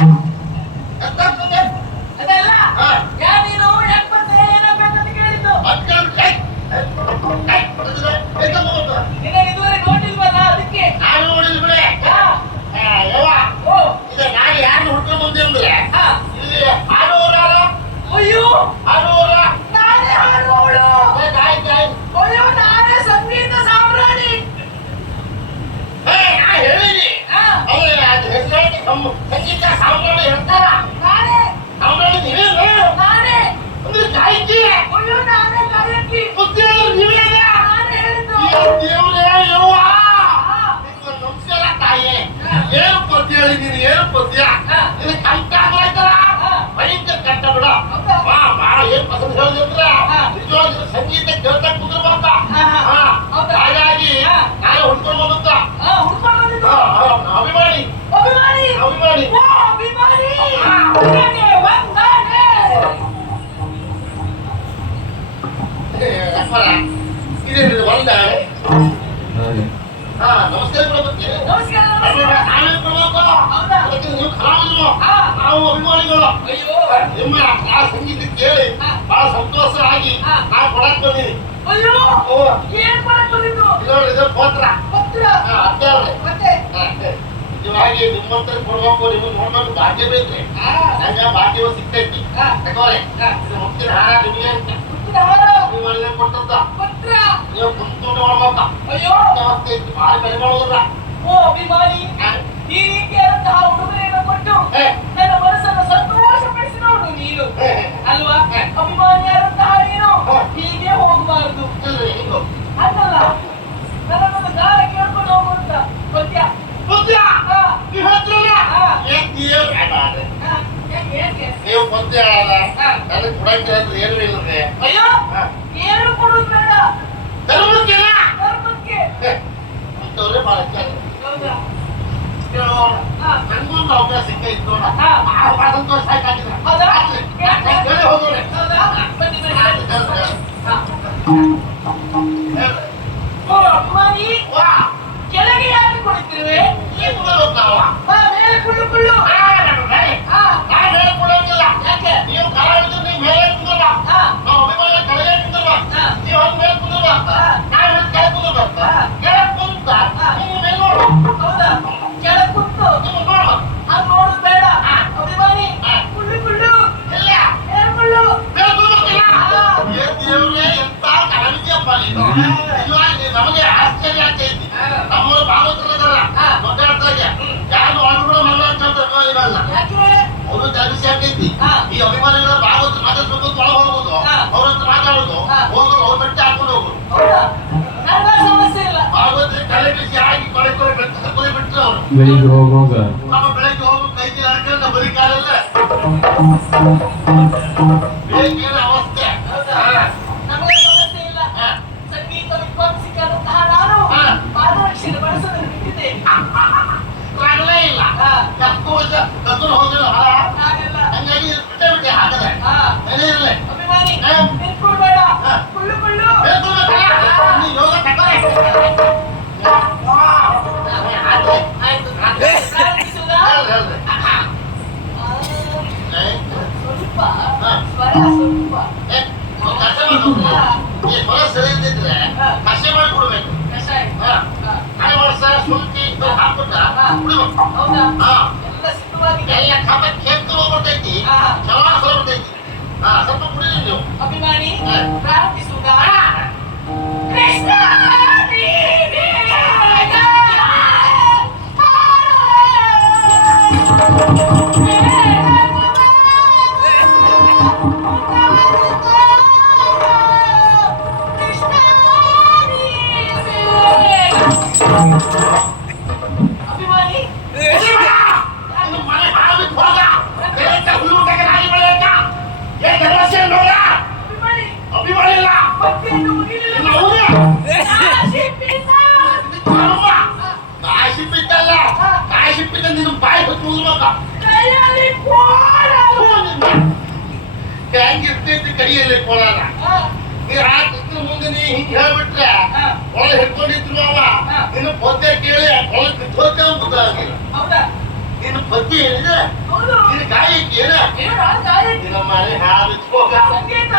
that. ಅಪ್ಪರ ಇದೇನಿದು ಒಂದ ಹಾ ನಮಸ್ಕಾರ ಕೊಡಬೇಕು ನಮಸ್ಕಾರ. ನಮಸ್ಕಾರ ನಾವೇ? ಅದಕ್ಕೆ ನೀವು ಕಲಾವಿದರು. ಹಾ. ನಾವು ಅಭಿಮಾನಿಗಳು. ಅಯ್ಯೋ. ನಿಮ್ಮ ಆ ಸಂಗೀತ ಕೇಳಿ. ಬಹಳ ಸಂತೋಷ ಆಗಿ ನಾ ನಾನು ಕೊಡಕ್ ಬಂದೀನಿ. ಅಯ್ಯೋ. ಓ ಏನ್ ಮಾಡಕ್ ಬಂದಿದ್ದು? ಇದೊಂದು ಇದು ಪತ್ರ ಪತ್ರ ಹಾ, ಮತ್ತೆ ನಿಜವಾಗಿ ನಿಮ್ಮಂತ ಕೊಡ್ಬೇಕು ನಿಮಗೆ ನೋಡ್ಬೇಕು ಭಾಗ್ಯ ಬೇಕ್ರಿ. ಹಂಗ ಭಾಗ್ಯವ ಸಿಗ್ತೈತಿ. ಹಾ. ತಗೋರಿ. ಇದು ಹಾರ ನಿಮಗೆ ಅಂತ. ಹಾರ, ಕೊಟ್ಟದ್ದ ಪತ್ರ ನೀವು ಕುಂತ್ಕೊಂಡು ಮಾಡ್ಬೇಕ ಅಯ್ಯೋ! ವ್ಯವಸ್ಥೆ ಐತಿ ಭಾಳ ಕಡಿಮೆ ಮಾಡೋದಿಲ್ಲ ಓ ಅಭಿಮಾನಿ. ಈ ರೀತಿಯಾದಂತಹ ಉಡುಗೊರೆಯನ್ನು ಕೊಟ್ಟು. ನನ್ನ ಮನಸ್ಸನ್ನು ಸಂತೋಷಪಡಿಸಿದವನು ನೀನು. ಅಲ್ವಾ. ಅಭಿಮಾನಿಯಾದಂತಹ ನೀನು ಹೀಗೆ ಹೋಗಬಾರದು ಇಲ್ರಿ, ಇದು. ಅಲ್ಲಲ್ಲ ನನ್ನೊಂದು ಗಾನ ಕೇಳ್ಕೊಂಡು ಹೋಗುವಂತ ಪದ್ಯ ಪದ್ಯ ಹಾ. ನೀವು ಹೇಳ್ತೀರಲ್ಲ ಹಾ. ಏನ್ ದೇವ್ರ್ ಬೇಡ ಅದೇ. ಹಾ, ಯಾಕೆ, ಯಾಕೆ? ನೀವು ಪದ್ಯ ಅಲ್ಲ ಹಾ. ನನಗೆ ಕೊಡಕ್ಕೆ ಅಂದ್ರೆ ಏನು ಇಲ್ಲದೆ ಅಯ್ಯೋ ಹಾ. ಏನು ಕೊಡುವುದು ಬೇಡ ಧರ್ಮಕ್ಕೆಲ್ಲ ಧರ್ಮಕ್ಕೆ ಅಂತವ್ರೆ ಭಾಳ ಚೆನ್ನಾಗಿ ಹೌದಾ ಕೇಳೋಣ ಹಾ. ನನಗೊಂದು ಅವಕಾಶ ಸಿಕ್ಕೈತೆ ನೋಡ ಹಾ. ಭಾಳ ಸಂತೋಷ ಆಯ್ತಾಗಿದೆ ಹೌದಾ ಹೇಳಿ ಹೋಗೋಣ ಹೌದಾ ಬನ್ನಿ ಬನ್ನಿ ಹಾ. ಹೇಳ್ರಿ. ಓ ಅಭಿಮಾನಿ ವಾ ಕೆಳಗೆ ಯಾಕೆ ಬಾ ಮೇಲೆ ಕುಳ್ಳು ಕುಳ್ಳು ನೀವು ಕಲಾವಿದ್ರು ನೀವು ಮೇಲೆ ಕುಂದ್ರಲ್ಲ ಹಾ ನಾವು ಅಭಿಮಾನ ಕೆಳಗೆ ಕುಂದ್ರಲ್ಲ ಹಾ. ನೀವು ಹಂಗ ಮೇಲೆ ಕುಂದ್ರಲ್ಲ ನೀನು ನಿಜವಾಗಿ ನಮಗೆ ಆಶ್ಚರ್ಯ ಆಗ್ತೈತಿ. ನಮ್ಮೂರು ಭಾಗವತರದಾರ ಹಾ. ಯಾರು ಒಳಗಡೆ ಮಲ್ಲ ಇರಲ್ಲ ಅವರು ಜಾಗೃತಿ ಆಗ್ತೈತಿ ಈ ಅಭಿಮಾನಿಗಳ ಭಾಗವತ ಮಾತಾಡ್ಬೇಕು ಒಳಗೆ ಹೋಗೋದು. ಅವ್ರ ಹತ್ರ ಮಾತಾಡೋದು ಹಾ. ಹೋಗೋದು ಅವ್ರ ಬೆಟ್ಟ ಹಾಕೊಂಡು ಹೋಗೋದು ಭಾಗವತ ತಲೆ ಬಿಸಿ ಆಗಿ ಕೊಳೆ ಕೊಳೆ ಬೆಟ್ಟ ಹಾಕೋದು ಬಿಟ್ಟರು ಅವರು ಬೆಳಿಗ್ಗೆ ಹೋಗುವಾಗ ನಮ್ಮ ಬೆಳಗ್ಗೆ ಹೋಗೋ ಕೈ ಚೀಲ ಬರೀ ಕಾಲಲ್ಲ ಅವಸ್ಥೆ ಹೌದಾ ಹಾ. ನಮಗೆ ಸಮಸ್ಯೆ ಇಲ್ಲ ಹಾ. ಸಂಗೀತ ವಿದ್ವಾಂಸಿಕಾದಂತಹ ನಾನು ಹಾ. ಪಾದರಕ್ಷೆಯನ್ನು ಬಳಸೋದನ್ನು ಬಿಟ್ಟಿದ್ದೇನೆ ಆಗಲೇ ಇಲ್ಲ ಹಾ. ಕರ್ಕೊಂಡು ಕತ್ತಲು ಹಾಗೆಲ್ಲ. ಹಂಗಾಗಿ ಬಿಟ್ಟೆ ಬಿಟ್ಟೆ ಹಾಕದೆ ನೆನೆ ಇರಲಿ. ಸ್ವರ ಸ್ವಲ್ಪ. ಕಷ್ಟ ಮಾಡ್ಕೊಡ್ಬೇಕು. ಕಷಾಯ ಹಾ. ಹಾ. ಕಾಯಿ ವರ್ಷ ಶುಂಠಿ ಹಾಕ್ಬಿಟ್ಟ ಕುಡಿಬೇಕು. ಹೌದಾ? ಹಾ. ಎಲ್ಲ ಸಿದ್ಧವಾಗಿದೆ ಎಲ್ಲ ಕಪ ಕೆತ್ತು ಹೋಗ್ಬಿಡ್ತೈತಿ ಹಾ. ಚಲೋ ಬರ್ತೈತಿ ಹಾ ಸ್ವಲ್ಪ ಕುಡಿದ್ರಿ ನೀವು ಅಭಿಮಾನಿ ಹಾ. ಪ್ರಾರಂಭಿಸುವುದಾ ಹಾ. ಕೃಷ್ಣ ಕಾಯಿ ಸಿಪ್ಪಿದ್ದ ನಿನ್ನ ಬಾಯಿ ಹೊತ್ತು ನಿನ್ನ. ಹೆಂಗಿರ್ತೈತಿ ಕೈಯಲ್ಲಿ ಕೋಲಾರ ನೀ ರಾತ್ರಿ ಮುಂದೆ ನೀ ಹಿಂಗ್ ಹೇಳ್ಬಿಟ್ರೆ ಹಾ. ಒಳಗೆ ಹಿಡ್ಕೊಂಡಿದ್ರು ಅವ. ನಿನ್ನ ಪದ್ಯ ಕೇಳಿ ಒಳಗೆ ಬಿದ್ದೋತೇ ಗೊತ್ತಾಗಿಲ್ಲ ನಿನ್ನ ಪದ್ಯ ಏನಿದೆ? ನಿನ್ನ ಗಾಯಕ್ಕೆ ಏನ? ನಿನ್ನ ಮನೆ ಸಂಗೀತ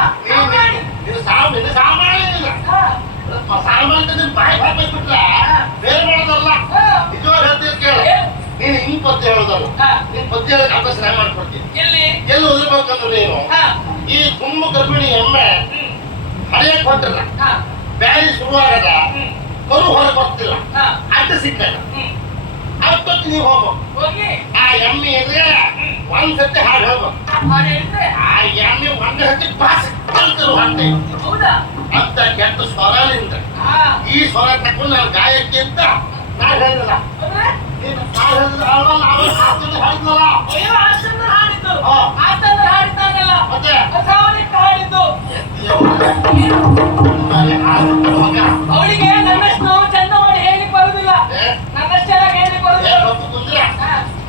ನೀನು ಸಾಮಾನ್ಯ. ಸಾಮಾನ್ಯ ಇಲ್ಲ. ಸಾಮಾನ್ಯ ನಿನ್ನ ಬಾಯಿ ಹಾಕ್ಬಿಟ್ರೆ ಬೇರೆ ಮಾಡೋದಲ್ಲ. ನಿಜವಾಗ ಹೇಳ್ತೀರಿ ಕೇಳ? ನೀನು ಹಿಂಗ್ ಪದ್ಯ ಹೇಳೋದಲ್ಲ. ನೀನ್ ಪದ್ಯ ಹೇಳಕ್ ಅಭ್ಯಾಸ ನಾ ಮಾಡ್ಕೊಡ್ತೀನಿ. ಎಲ್ಲಿ? ಎಲ್ಲಿ ಓದಬೇಕಂದ್ರೆ ನೀನು? ಈ ತುಂಬ ಗರ್ಭಿಣಿ ಎಮ್ಮೆ ಹ್ಮ್, ಹಳೆಯಕ್ ಹೊಂಟಲ್ಲ ಬ್ಯಾರಿ ಶುರುವಾಗದ. ಕರು ಹೊರ ಬರ್ತಿಲ್ಲ. ಅಡ್ಡ ಸಿಕ್ಕಲ್ಲ ಅಪ್ಪತ್ತು ನೀವು ಹೋಗು. ಆ ಎಮ್ಮೆ ಎದುರೇ ಒಂದ್ ಸತಿ ಹಾಡು ಹೋಗು ಆ ಎಮ್ಮೆ ಒಂದ್ ಸತಿ ಪಾಸ್ ಕಲ್ತಿರು ಹೌದಾ? ಅಂತ ಕೆಟ್ಟ ಸ್ವರಲಿಂದ ಈ ಸ್ವರ ತಕೊಂಡು ನಾನು ಗಾಯಕ್ಕೆ ಅಂತ ನಾನು ಹೇಳಿಲ್ಲ. ಅವಳಿಗೆ ನನ್ನಷ್ಟು ಚಂದ ಮಾಡಿ ಬರುದಿಲ್ಲ ಬರುದಿಲ್ಲ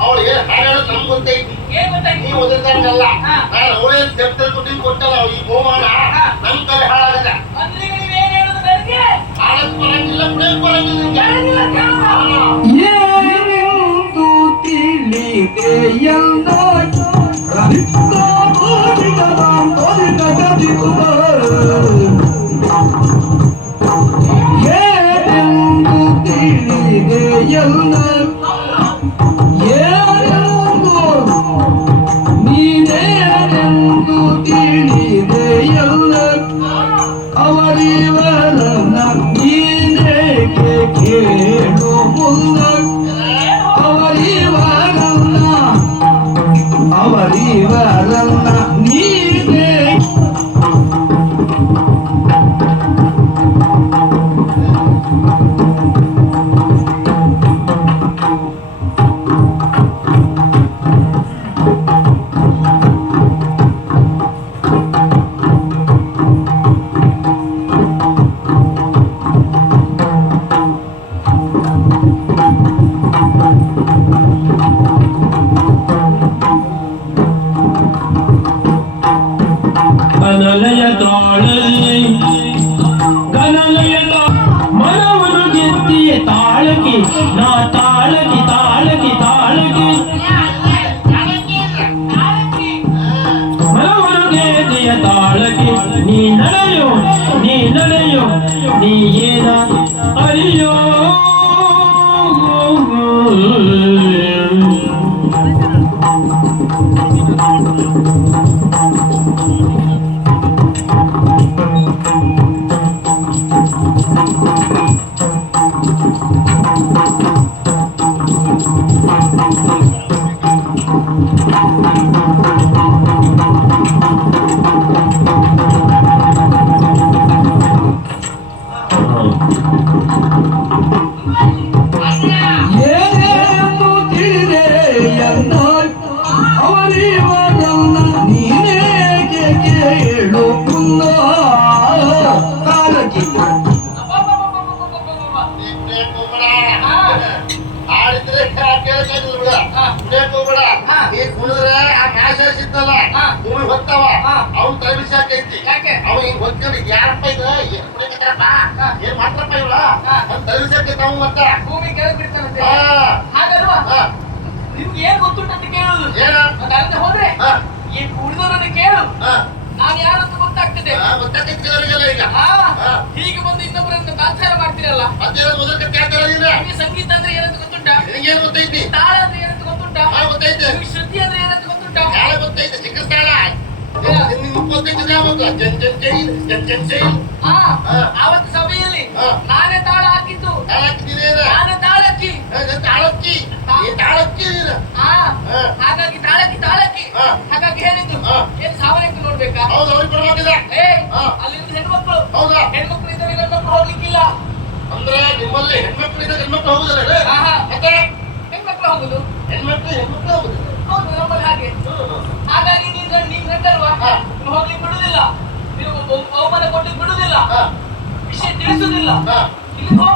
ಅವಳಿಗೆ ಅವಳೇ ಕೊಟ್ಟಲ್ಲ ಈ ಗೋಮಾನ ನಮ್ ತಲೆ 别样浓。yeah. ಬೇಕು ಬಿಡ ಆಡಿದ್ರೆ ಕೇಳ್ಕೊಂಡಿದ್ರು ಬಿಡ ಬೇಕು ಬಿಡ ಈ ಕುಣಿದ್ರೆ ಆ ಮ್ಯಾಸೇಜ್ ಇದ್ದಲ್ಲ ಕುಣಿ ಹೊತ್ತವ ಅವ್ನ್ ತರಿಸಾಕೈತಿ ಅವ್ ಹಿಂಗ್ ಹೊತ್ಕೊಂಡು ಯಾರಪ್ಪ ಇದು ಏನ್? ಕುಡಿತಾರಪ್ಪ ಏನ್ ಮಾಡ್ತಾರಪ್ಪ ಇವ್ರ ಅವ್ನ್ ತರಿಸಾಕೈತಿ ಅವ್ನ್ ಮತ್ತ ಭೂಮಿ ಕೇಳ್ಬಿಡ್ತಾನಂತೆ ಹಾಗಲ್ವಾ ನಿಮ್ಗೆ ಏನ್ ಗೊತ್ತುಂಟಂತ ಕೇಳುದು ಹೋದ್ರೆ ಈ ಕುಡಿದವರನ್ನ ಕೇಳು. ನಾನು ಯಾರಂತ ಗೊತ್ತಾಗ್ತದೆ. ಅವ್ರಿಗೆಲ್ಲ ಈಗ. ಹೀಗೆ ಬಂದು ಇನ್ನೊಬ್ಬರನ್ನ ತಾತ್ಸಾರ ಮಾಡ್ತೀರಲ್ಲ? ನಿಮಗೆ ಸಂಗೀತ ಅಂದ್ರೆ ಏನಂತ ಗೊತ್ತುಂಟಾ? ಏನು ಗೊತ್ತೈತಿ? ತಾಳ ಅಂದ್ರೆ ಏನಂತ ಗೊತ್ತುಂಟಾ? ಗೊತ್ತೈತಿ. ಶ್ರುತಿ ಅಂದ್ರೆ ಏನಂತ ಗೊತ್ತುಂಟಾ? ಗೊತ್ತೈತಿ ಚಿಕ್ಕ ನಿನ್ಗೆ ಗೊತ್ತೈತಿ ಜ್ಞಾಪಕ ಜನ್ ಜನ್ ಜೈ ಜನ್ ಜನ್ ಜೈ. ಹಾ ಹಾ. ಆವತ್ತು ಸಭೆಯಲ್ಲಿ ನಾನೇ ತಾಳ ಹಾಕಿದ್ದು. ತಾಳ ನಾನೇ ತಾಳಕ್ಕಿ ನೀನು. ಹಾಗಾಗಿ ತಾಳಕ್ಕಿ ತಾಳಕ್ಕಿ. ಹಾಗಾಗಿ ಹೇಳಿದ್ರು. ಏನು ಸಾವಯವ ನೋಡ್ಬೇಕಾ? ಹೌದು ಅವ್ರಿಗೆ ಕೊಡ್ಬೇಕಿದೆ. ಅಲ್ಲಿಂದ ಹೆಣ್ಮಕ್ಳು. ಹೌದಾ? ಹೆಣ್ಮಕ್ಳು ಇದ್ದಾರೆ ಗಂಡ್ಮಕ್ಳು ಹೋಗ್ಲಿಕ್ಕಿಲ್ಲ. ಅಂದ್ರೆ ನಿಮ್ಮಲ್ಲಿ ಹೆಣ್ಮಕ್ಳು ಇದ್ದಾರೆ ಹೋಗುದಲ್ಲ ಆಹಾ. ಮತ್ತೆ? ಹೆಣ್ಮಕ್ಳು ಹೋಗುದು. ಹೆಣ್ಮಕ್ಳು ಹೆಣ್ಮಕ್ಳು ಹೋಗುದು ಹೌದು ನಮ್ಮಲ್ಲಿ ಹಾಗೆ. ಹಾಗಾಗಿ ನೀನ್ ನೀನ್ ಗಂಡಲ್ವಾ ಹೋಗ್ಲಿಕ್ಕೆ ಬಿಡುದಿಲ್ಲ. ನೀವು ಬಹು- ಬಹುಮಾನ ಕೊಡ್ಲಿಕ್ಕೆ ಬಿಡುದಿಲ್ಲ. ವಿಷಯ ತಿಳಿಸುದಿಲ್ಲ. ಇಲ್ಲಿ